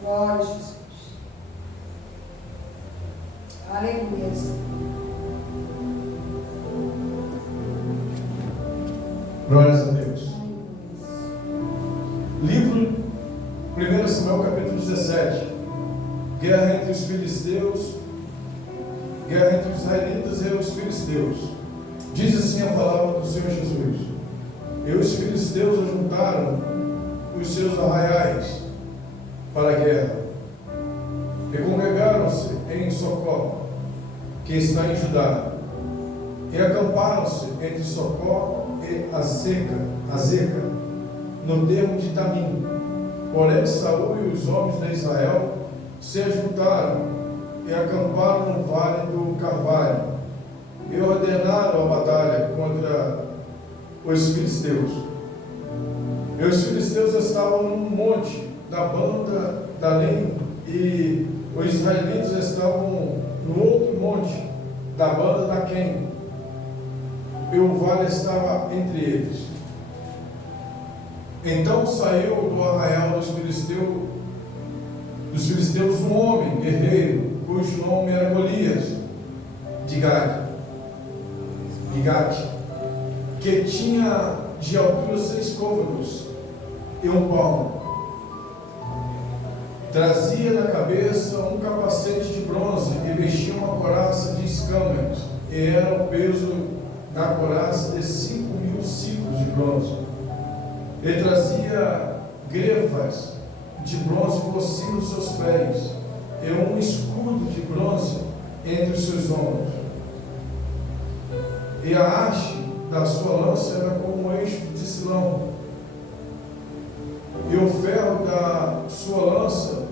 Glória a Jesus. Aleluia. Glórias a Deus. Livro 1 Samuel capítulo 17. Guerra entre os filisteus, guerra entre os israelitas e os filisteus. Diz assim a palavra do Senhor Jesus: E os filisteus ajuntaram os seus arraiais para a guerra, e congregaram-se em Socó, que está em Judá, e acamparam-se entre Socó e Azeca, no termo de Tamim. Porém, Saul e os homens de Israel se ajuntaram e acamparam no vale do Carvalho, e ordenaram a batalha contra os filisteus. E os filisteus estavam num monte da banda da Além, e os israelitas estavam no outro monte da banda da Quem, e o vale estava entre eles. Então saiu do arraial dos filisteus um homem guerreiro, cujo nome era Golias, de Gade, que tinha de altura 6 côvados e 1 palmo. Trazia na cabeça um capacete de bronze e vestia uma couraça de escamas, e era o peso da couraça de 5.000 ciclos de bronze. Ele trazia grevas de bronze cozindo os seus pés, e um escudo de bronze entre os seus ombros. E a haste da sua lança era como um eixo de Silão, e o ferro da sua lança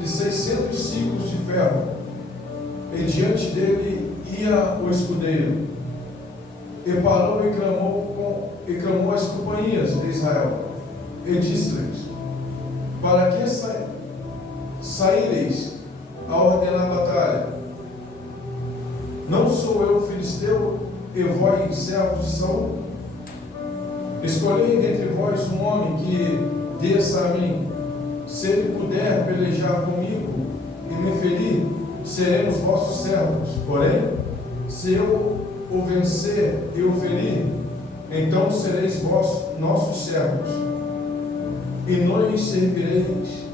de 600 ciclos de ferro, e diante dele ia o escudeiro, e parou e clamou às companhias de Israel, e disse-lhes: Para que saireis a ordenar a batalha? Não sou eu filisteu, e vós servos de Saul? Escolhei dentre vós um homem que desça a mim. Se ele puder pelejar comigo e me ferir, seremos vossos servos. Porém, se eu o vencer e o ferir, então sereis vós nossos servos, e nos servireis.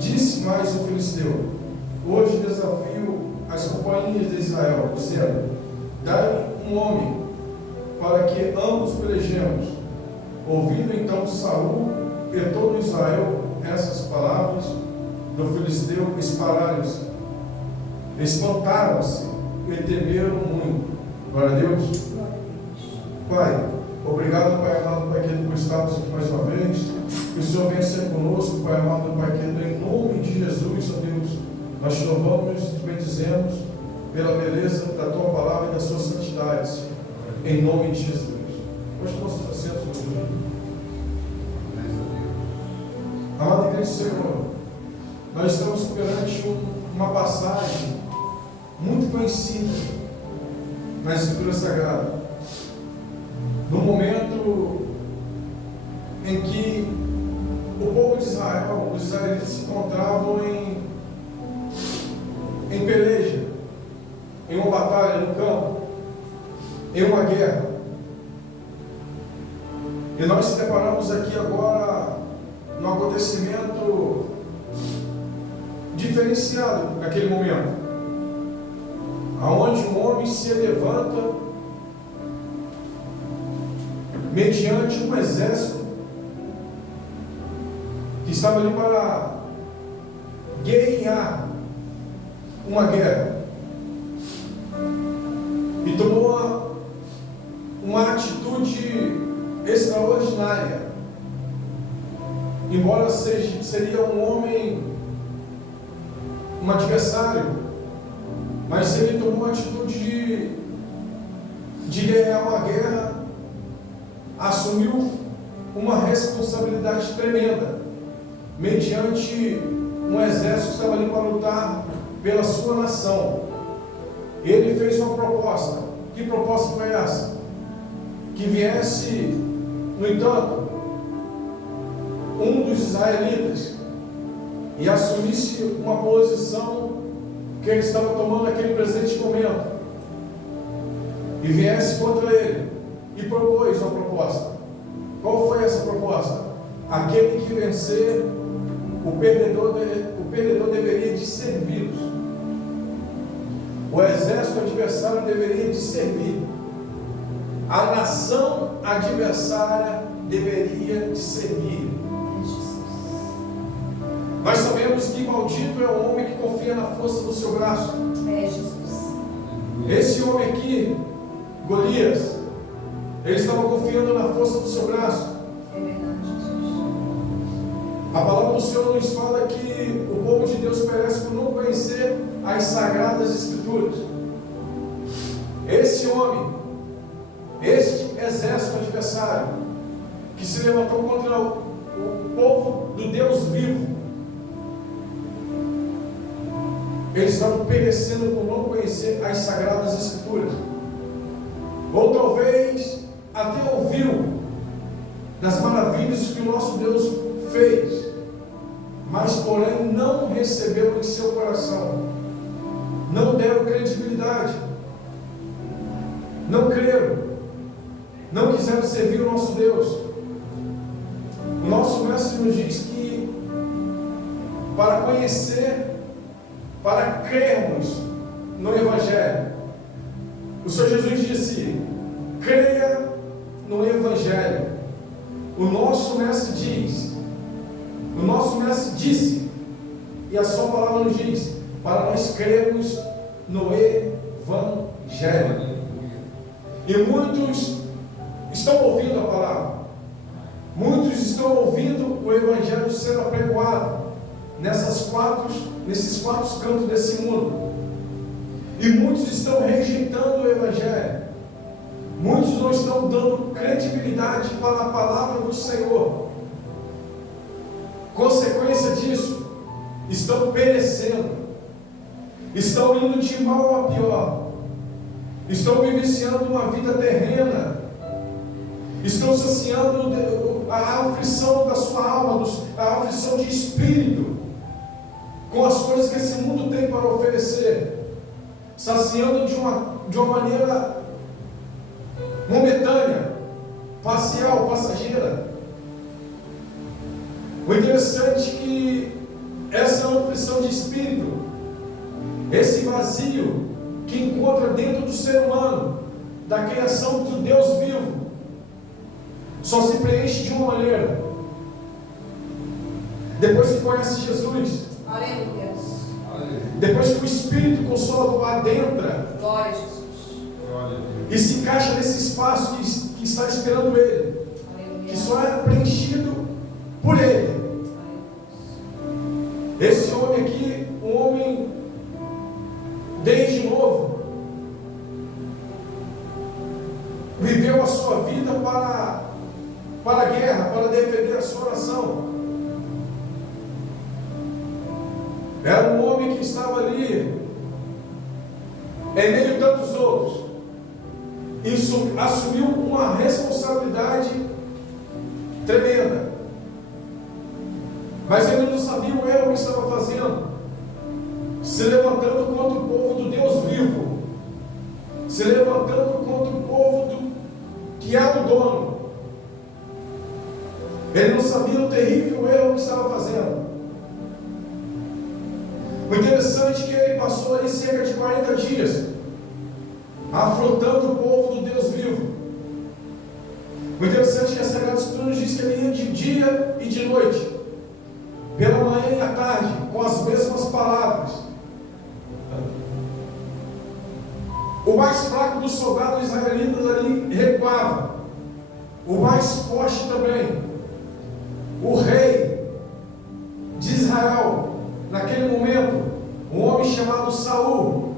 Disse mais o filisteu: Hoje desafio as companhias de Israel, dizendo: Dai-me um homem, para que ambos pelejemos. Ouvindo então Saul e todo Israel essas palavras do filisteu, espalharam-se, espantaram-se e temeram muito. Glória a Deus. Pai, obrigado, Pai amado, Pai querido, por estarmos aqui mais uma vez. Que o Senhor venha ser conosco, Pai amado, Pai querido, em nome de Jesus, ó Deus. Nós te louvamos e te bendizemos pela beleza da tua palavra e da sua santidade, Senhor. Em nome de Jesus. Hoje nossos assentos, meu Deus. Amado igreja do Senhor, nós estamos perante uma passagem muito conhecida na Escritura Sagrada, no momento em que o povo de Israel, os israelitas, se encontravam em peleja, em uma batalha no campo, em uma guerra. E nós nos deparamos aqui agora num acontecimento diferenciado naquele momento, aonde um homem se levanta mediante um exército que estava ali para guerrear uma guerra, e tomou uma atitude extraordinária. Embora seria um homem, um adversário, mas ele tomou uma atitude de guerrear uma guerra, assumiu uma responsabilidade tremenda, mediante um exército que estava ali para lutar pela sua nação. Ele fez uma proposta. Que proposta foi essa? Que viesse, no entanto, um dos israelitas e assumisse uma posição que ele estava tomando naquele presente momento, e viesse contra ele e propôs uma proposta. Qual foi essa proposta? Aquele que vencer, o perdedor deveria de servi-los. O exército adversário deveria de servir. A nação adversária deveria de servir. Nós sabemos que maldito é o homem que confia na força do seu braço. Esse homem aqui, Golias, ele estava confiando na força do seu braço. A palavra do Senhor nos fala que o povo de Deus perece por não conhecer as sagradas escrituras. Esse homem, este exército adversário, que se levantou contra o povo do Deus vivo, eles estavam perecendo por não conhecer as sagradas escrituras. Ou talvez até ouviu das maravilhas que o nosso Deus fez, mas porém não recebeu em seu coração, não deram credibilidade, não creram, não quiseram servir o nosso Deus. O nosso mestre nos diz que para conhecer, para crermos no Evangelho, o Senhor Jesus disse: creia no Evangelho. O nosso mestre disse, e a sua palavra nos diz, para nós crermos no Evangelho. E muitos estão ouvindo a palavra, muitos estão ouvindo o Evangelho sendo apregoado nesses quatro cantos desse mundo, e muitos estão rejeitando o Evangelho. Muitos não estão dando credibilidade para a palavra do Senhor. Consequência disso, estão perecendo, estão indo de mal a pior, estão vivenciando uma vida terrena, estão saciando a aflição da sua alma, a aflição de espírito, com as coisas que esse mundo tem para oferecer, saciando de uma maneira momentânea, parcial, passageira. O interessante é que essa aflição de espírito, esse vazio que encontra dentro do ser humano, da criação do Deus vivo, só se preenche de uma maneira: depois que conhece Jesus. Aleluia. Depois que o Espírito Consolador adentra, Glória a Jesus, e se encaixa nesse espaço que está esperando Ele, aleluia, que só é preenchido por Ele. Esse homem aqui, um homem desde novo, viveu a sua vida para a guerra, para defender a sua nação. Era um homem que estava ali em meio a tantos outros, e assumiu uma responsabilidade tremenda, mas ele não sabia o erro que estava fazendo, se levantando contra o povo do Deus vivo, se levantando contra o povo que é o dono. Ele não sabia o terrível erro que estava fazendo. O interessante é que ele passou ali cerca de 40 dias afrontando o povo do Deus vivo. O interessante é que a Sagrada Escritura nos diz que ele ia de dia e de noite, pela manhã e à tarde, com as mesmas palavras. O mais fraco dos soldados israelitas ali recuava, o mais forte também. O rei de Israel, naquele momento, um homem chamado Saul,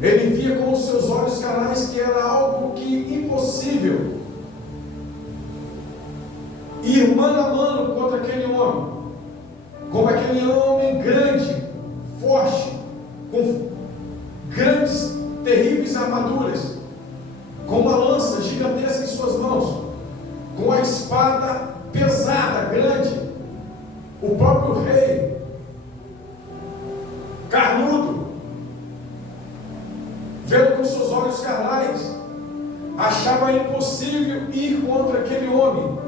ele via com os seus olhos carnais que era algo que impossível ir mano a mano contra aquele homem, como aquele homem grande, forte, com grandes, terríveis armaduras, com uma lança gigantesca em suas mãos, com a espada pesada, grande, o próprio rei, carnudo, vendo com seus olhos carnais, achava impossível ir contra aquele homem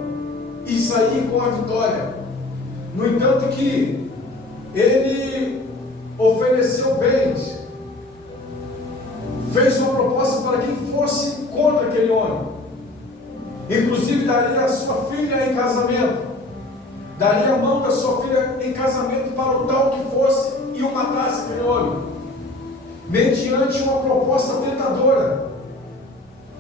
e sair com a vitória. No entanto que ele ofereceu bens, fez uma proposta para que fosse contra aquele homem, inclusive daria a sua filha em casamento, daria a mão da sua filha em casamento para o tal que fosse e o matasse aquele homem, mediante uma proposta tentadora.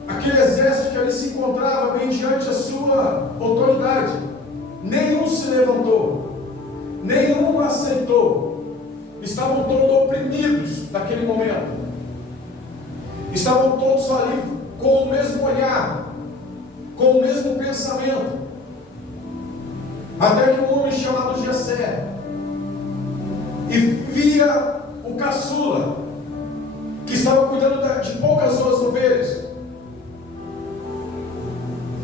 Aquele exército que ali se encontrava, mediante a sua autoridade, nenhum se levantou, nenhum aceitou, estavam todos oprimidos naquele momento, estavam todos ali com o mesmo olhar, com o mesmo pensamento, até que um homem chamado Jessé, e via o caçula, que estava cuidando de poucas ovelhas,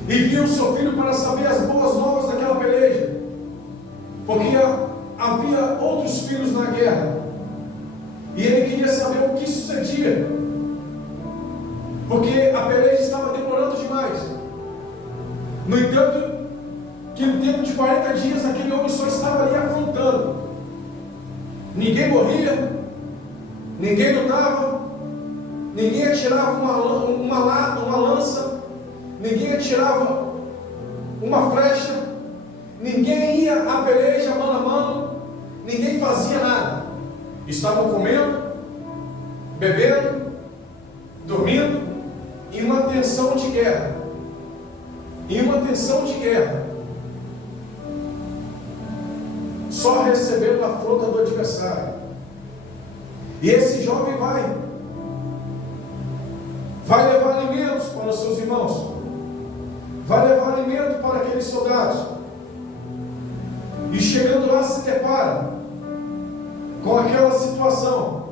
e via o seu filho para saber as boas novas daquela peleja, porque havia outros filhos na guerra, e ele queria saber o que sucedia, porque a peleja estava demorando demais. No entanto, que no tempo de 40 dias aquele homem só estava ali afrontando. Ninguém morria, ninguém lutava, ninguém atirava uma lança, ninguém atirava uma flecha, ninguém ia à peleja mano a mano, ninguém fazia nada. Estavam comendo, bebendo, dormindo, em uma tensão de guerra. Em uma tensão de guerra, só recebendo a afronta do adversário. E esse jovem vai levar alimentos para os seus irmãos, vai levar alimento para aqueles soldados, e chegando lá se depara com aquela situação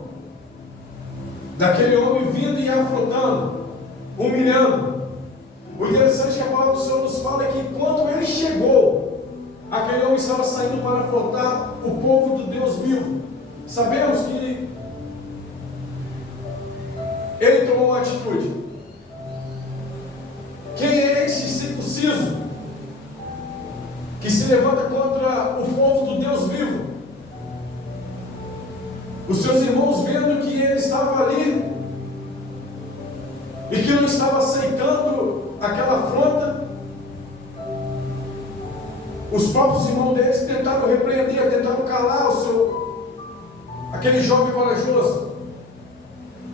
daquele homem vindo e afrontando, humilhando. O interessante é que a palavra do Senhor nos fala que enquanto ele chegou, aquele homem estava saindo para afrontar o povo do Deus vivo. Sabemos que ele tomou uma atitude. Quem é esse circunciso que se levanta contra o povo do Deus vivo? Os seus irmãos, vendo que ele estava ali e que não estava aceitando aquela afronta, os próprios irmãos deles tentaram repreender, tentaram calar aquele jovem corajoso,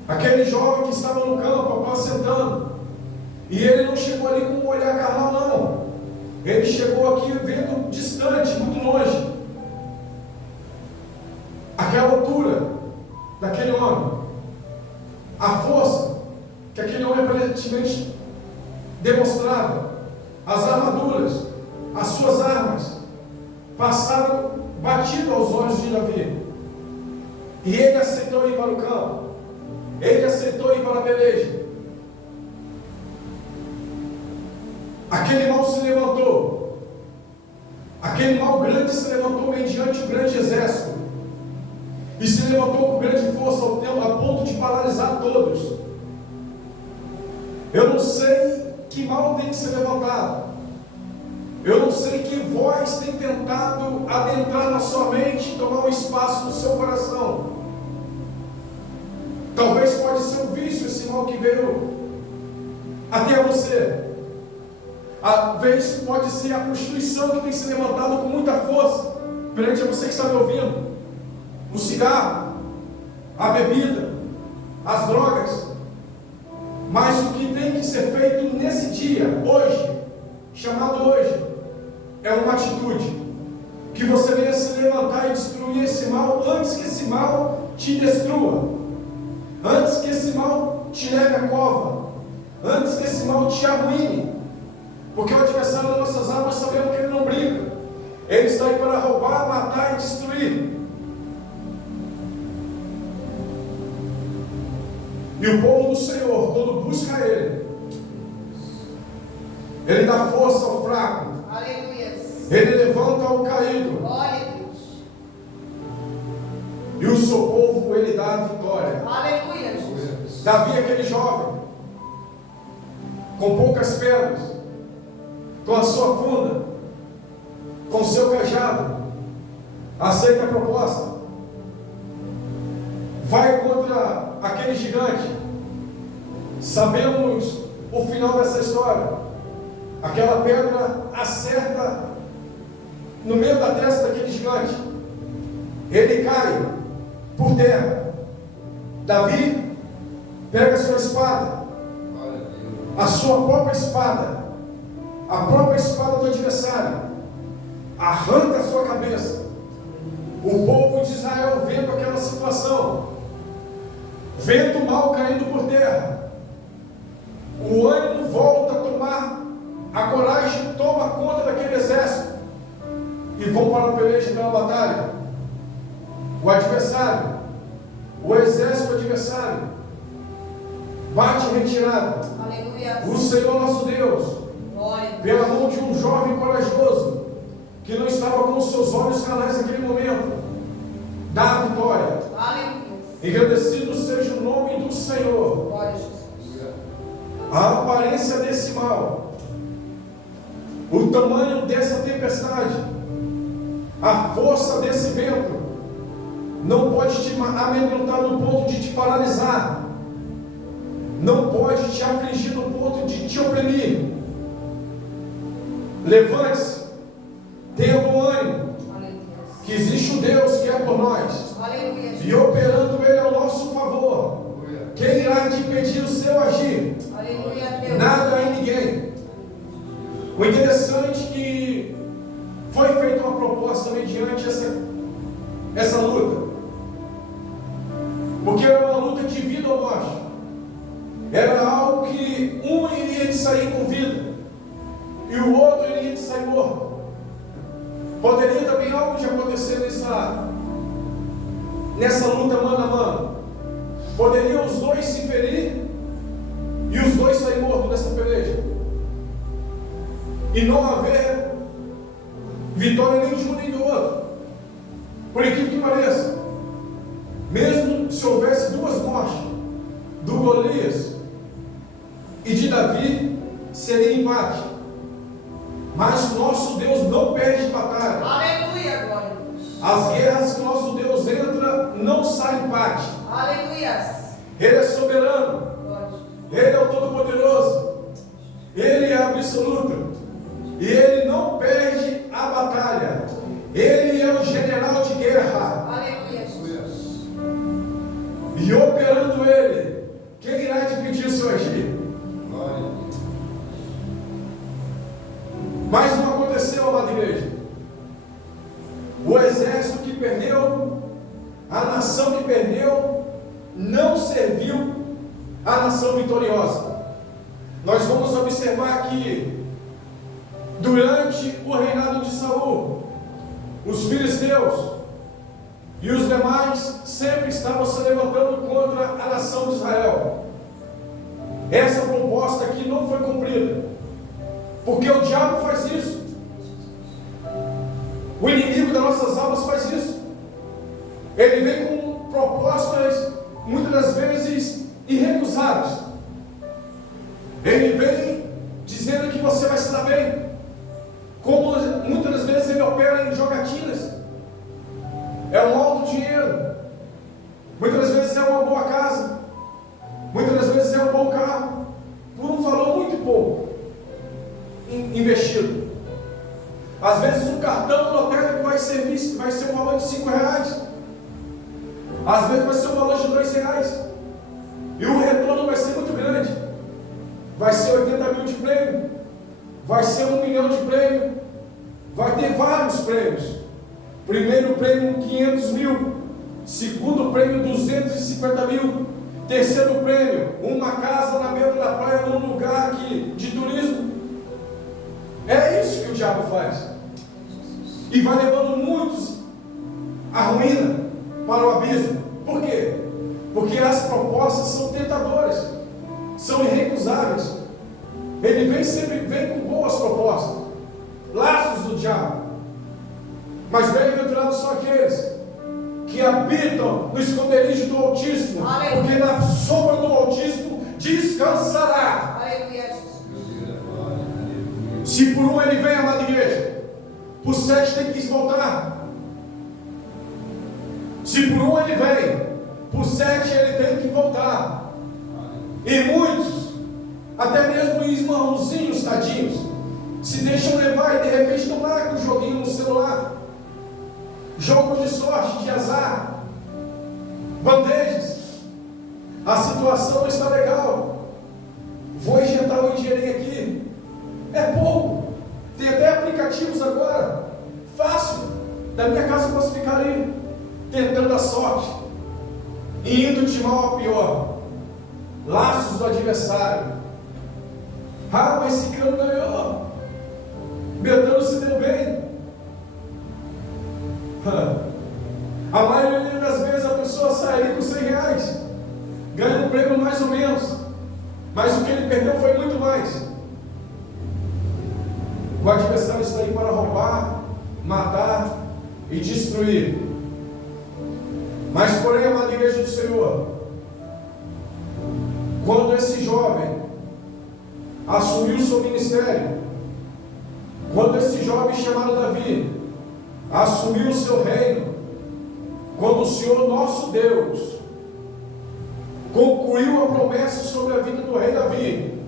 aquele jovem que estava no campo apacentando. E ele não chegou ali com um olhar carnal, não. Ele chegou aqui vendo distante, muito longe, aquela altura daquele homem, a força que aquele homem aparentemente demonstrava, as armaduras, as suas armas, passaram batido aos olhos de Davi. E ele aceitou ir para o campo, ele aceitou ir para a peleja. Aquele mal se levantou, aquele mal grande se levantou mediante o grande exército, e se levantou com grande força a ponto de paralisar todos. Eu não sei que mal tem se levantado, eu não sei que voz tem tentado adentrar na sua mente e tomar um espaço no seu coração. Talvez pode ser um vício esse mal que veio até você. Às vezes pode ser a prostituição que tem se levantado com muita força perante a você que está me ouvindo. O cigarro, a bebida, as drogas. Mas o que tem que ser feito nesse dia, hoje, chamado hoje, é uma atitude. Que você venha se levantar e destruir esse mal antes que esse mal te destrua, antes que esse mal te leve à cova, antes que esse mal te arruine. Porque o adversário das nossas almas, sabemos que ele não brinca. Ele está aí para roubar, matar e destruir. E o povo do Senhor, quando busca Ele dá força ao fraco. Aleluia. Ele levanta o caído. Glória a Deus. E o seu povo ele dá a vitória. Aleluia, Jesus. Davi, aquele jovem, com poucas pedras, com a sua funda, com seu cajado, aceita a proposta, vai contra aquele gigante. Sabemos o final dessa história. Aquela pedra acerta no meio da testa daquele gigante. Ele cai por terra. Davi pega a sua espada, a sua própria espada, a própria espada do adversário, arranca a sua cabeça. O povo de Israel vendo aquela situação, vendo o mal caindo por terra, o ânimo volta a tomar, a coragem toma conta daquele exército e vão para a peleja, pela batalha. O adversário, o exército adversário, bate em retirada. Aleluia. O Senhor nosso Deus, Glória a Deus. pela mão de um jovem corajoso, que não estava com os seus olhos canais naquele momento, dá a vitória. Aleluia. Engrandecido seja o nome do Senhor. Glória a Jesus. A aparência desse mal, o tamanho dessa tempestade, a força desse vento, não pode te amedrontar no ponto de te paralisar, não pode te afligir no ponto de te oprimir. Levante-se, tenha bom ânimo, Aleluia. que existe um Deus que é por nós, Aleluia. e operando Ele ao nosso favor. Quem irá te impedir o seu agir? Aleluia, Deus. Nada e ninguém. O interessante é que foi feita uma proposta mediante essa luta, porque era uma luta de vida ou morte. Era algo que um iria de sair com vida e o outro iria de sair morto. Poderia também algo de acontecer nessa luta mano a mano. Poderiam os dois se ferir e os dois sair mortos dessa peleja, e não haver vitória nem de um nem do outro. Por incrível que pareça, mesmo se houvesse duas mortes, do Golias e de Davi, seria empate. Mas nosso Deus não perde batalha. Aleluia, glória a Deus. As guerras que nosso Deus entra, não sai empate. Aleluia. Ele é soberano, Glória a Jesus. Ele é o Todo-Poderoso, Ele é absoluto, e Ele não perde a batalha. Ele é o general de guerra, Aleluia, Jesus. e operando Ele, quem irá te impedir o seu agir? Mas não aconteceu, amada igreja. O exército que perdeu, a nação que perdeu, não serviu a nação vitoriosa. Nós vamos observar que durante o reinado de Saul, os filisteus e os demais sempre estavam se levantando contra a nação de Israel. Essa proposta aqui não foi cumprida, porque o diabo faz isso. O inimigo das nossas almas faz isso. Ele vem com propostas muitas das vezes irrecusáveis. Ele vem dizendo que você vai se dar bem, como muitas das vezes ele opera em jogatinas. É um alto dinheiro, muitas das vezes é uma boa casa, muitas das vezes é um bom carro, por um valor muito pouco investido. Às vezes um cartão lotérico vai ser um valor de R$5, às vezes vai ser um valor de R$2, e o retorno vai ser muito grande. Vai ser 80 mil de prêmio, vai ser 1 milhão de prêmio, vai ter vários prêmios. Primeiro prêmio 500 mil, segundo prêmio 250 mil, terceiro prêmio uma casa na beira da praia num lugar de turismo. É isso que o diabo faz, e vai levando muitos à ruína, para o abismo. Por quê? Porque as propostas são tentadoras, são irrecusáveis. Ele sempre vem com boas propostas, laços do diabo. Mas bem-aventurados são aqueles que habitam no esconderijo do Altíssimo, Aleluia. porque na sombra do Altíssimo descansará. Aleluia, Jesus. Se por um ele vem, amada igreja, por 7 tem que voltar. Se por um ele vem, por 7 ele tem que voltar. E muitos, até mesmo irmãozinhos tadinhos, se deixam levar e de repente estão lá com o joguinho no celular, jogo de sorte, de azar, bandejas. A situação não está legal. Vou injetar um dinheirinho aqui. É pouco. Tem até aplicativos agora. Fácil. Da minha casa eu posso ficar ali, tentando a sorte, e indo de mal a pior. Laços do adversário. Ah, mas esse cano ganhou. Betano se deu bem. A maioria das vezes a pessoa sai ali com 100 reais, ganha um prêmio mais ou menos, mas o que ele perdeu foi muito mais. O adversário está aí para roubar, matar e destruir. Mas porém, amada igreja do Senhor, quando esse jovem assumiu o seu ministério, quando esse jovem chamado Davi assumiu o seu reino, quando o Senhor nosso Deus concluiu a promessa sobre a vida do rei Davi,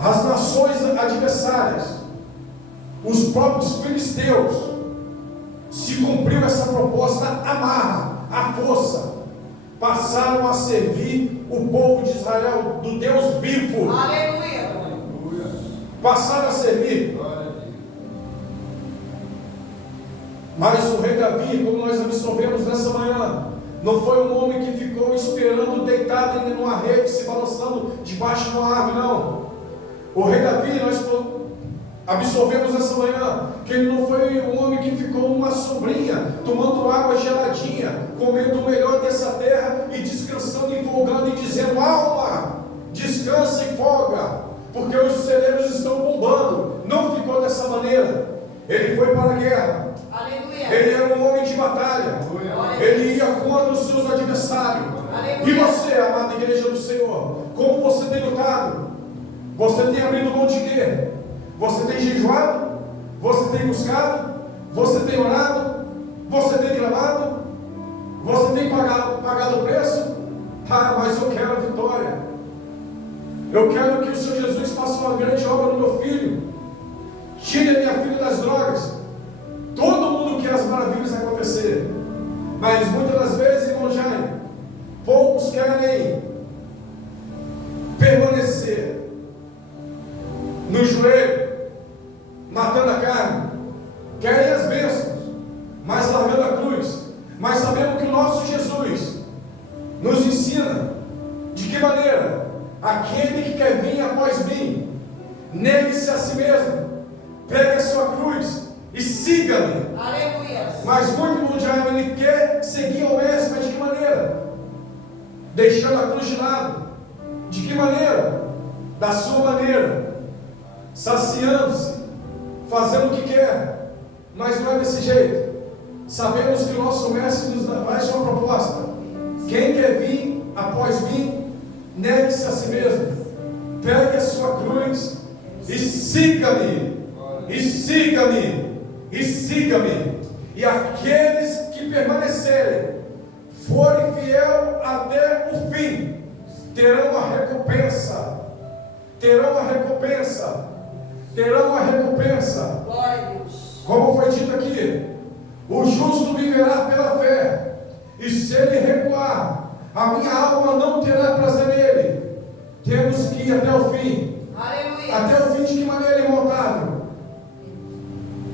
as nações adversárias, os próprios filisteus, se cumpriu essa proposta à marra, à força, passaram a servir o povo de Israel, do Deus vivo. Aleluia. Passaram a servir. Mas o rei Davi, como nós absorvemos nessa manhã, não foi um homem que ficou esperando deitado em uma rede, se balançando debaixo de uma árvore, não. O rei Davi, nós absorvemos essa manhã, que ele não foi um homem que ficou numa sombrinha, tomando água geladinha, comendo o melhor dessa terra e descansando e folgando e dizendo: alma, descansa e folga, porque os celeiros estão bombando. Não ficou dessa maneira. Ele foi para a guerra. Aleluia. Ele era um homem de batalha. Ele ia contra os seus adversários. Aleluia. E você, amada igreja do Senhor, como você tem lutado? Você tem abrido mão de quê? Você tem jejuado? Você tem buscado? Você tem orado? Você tem clamado? Você tem pagado o preço? Ah, mas eu quero a vitória. Eu quero que o Senhor Jesus faça uma grande obra no meu filho. Tire a minha filha das drogas. Todo mundo quer as maravilhas acontecer, mas muitas das vezes, irmão Jaime, poucos querem permanecer no joelho, matando a carne, querem as bênçãos, mas largando a cruz. Mas sabemos que o nosso Jesus nos ensina de que maneira: aquele que quer vir após mim, negue-se a si mesmo, pegue a sua cruz e siga-me. Aleluia. Mas muito mundial, ele quer seguir ao mestre, mas de que maneira? Deixando a cruz de lado. De que maneira? Da sua maneira, saciando-se, fazendo o que quer. Mas não é desse jeito. Sabemos que o nosso mestre nos faz uma proposta: quem quer vir após mim, negue-se a si mesmo, pegue a sua cruz e siga-me. E siga-me, e siga-me. E aqueles que permanecerem, forem fiel até o fim, terão a recompensa. Terão a recompensa. Terão a recompensa. Glória a Deus. Como foi dito aqui, o justo viverá pela fé, e se ele recuar, a minha alma não terá prazer nele. Temos que ir até o fim. Aleluia. Até o fim de que maneira, irmão Otávio?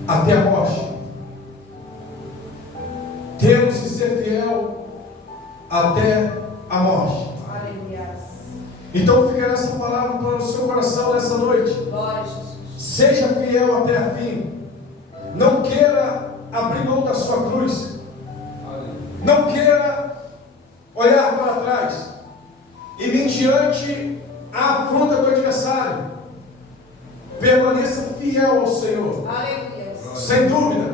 Até a morte. Temos que ser fiel até a morte. Aleluia. Então fica essa palavra para o seu coração nessa noite. Glória a Jesus. Seja fiel até a fim. Não queira abrir mão da sua cruz. Não queira olhar para trás e mediante a afronta do adversário, permaneça fiel ao Senhor. Aleluia. sem dúvida,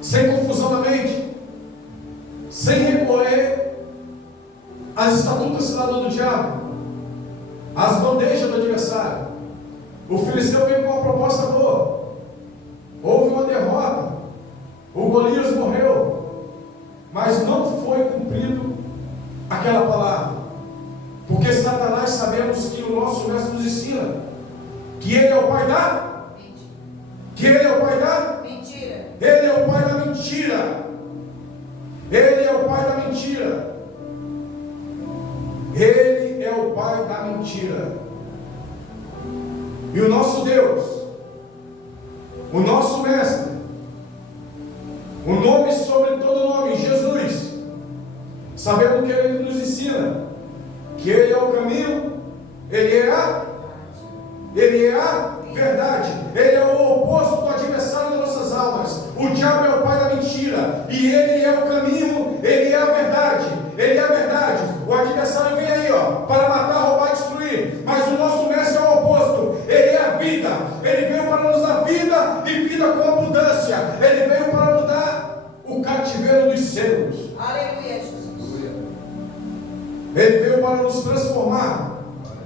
sem confusão na mente, sem recorrer às estatutas cidadãs do diabo, às bandejas do adversário. O filisteu veio com uma proposta boa. Houve uma derrota. O Golias morreu. Mas não foi cumprido aquela palavra. Porque Satanás, sabemos que o nosso mestre nos ensina que ele é o pai da mentira. Que ele é o pai da mentira. Ele é o pai da mentira. Ele é o pai da mentira. Ele é o pai da mentira. E o nosso Deus, o nosso mestre, o nome sobre todo nome, Jesus, sabendo que ele nos ensina que ele é o caminho, ele é a verdade, ele é o oposto do adversário das nossas almas. O diabo é o pai da mentira, e ele é o caminho, ele é a verdade, ele é a verdade. O adversário vem aí, para matar, roubar e destruir, mas o nosso mestre é o oposto, ele é a vida, ele veio para nos dar vida e vida com abundância, ele veio para mudar o cativeiro dos seus. Aleluia, Jesus. Ele veio para nos transformar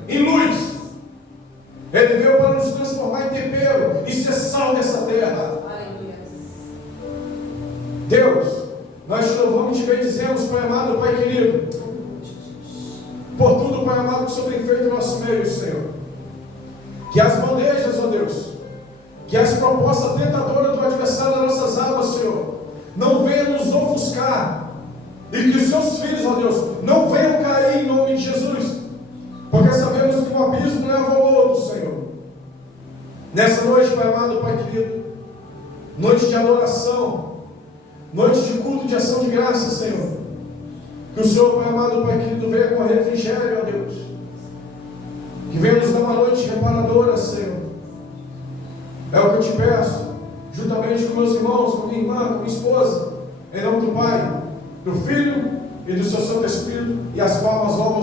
em luz. Ele veio para nos transformar em tempero e ser sal dessa terra. Aleluia. Deus, nós te louvamos e te bendizemos, Pai amado, Pai querido, por tudo, Pai amado, que o Senhor tem feito no nosso meio, Senhor. Que as bandejas, ó Deus, que as propostas tentadoras do adversário das nossas almas, Senhor, não venham nos ofuscar, e que os seus filhos, ó Deus, não venham cair em nome de Jesus, porque sabemos que um abismo leva ao outro, Senhor. Nessa noite, Pai amado, Pai querido, noite de adoração, noite de culto, de ação de graça, Senhor, que o Senhor, Pai amado, Pai querido, venha com refrigério, ó Deus, que venha nos dar uma noite reparadora, Senhor. É o que eu te peço, juntamente com meus irmãos, com minha irmã, com minha esposa, em nome do Pai, do Filho e do seu Santo Espírito, e as palmas louvam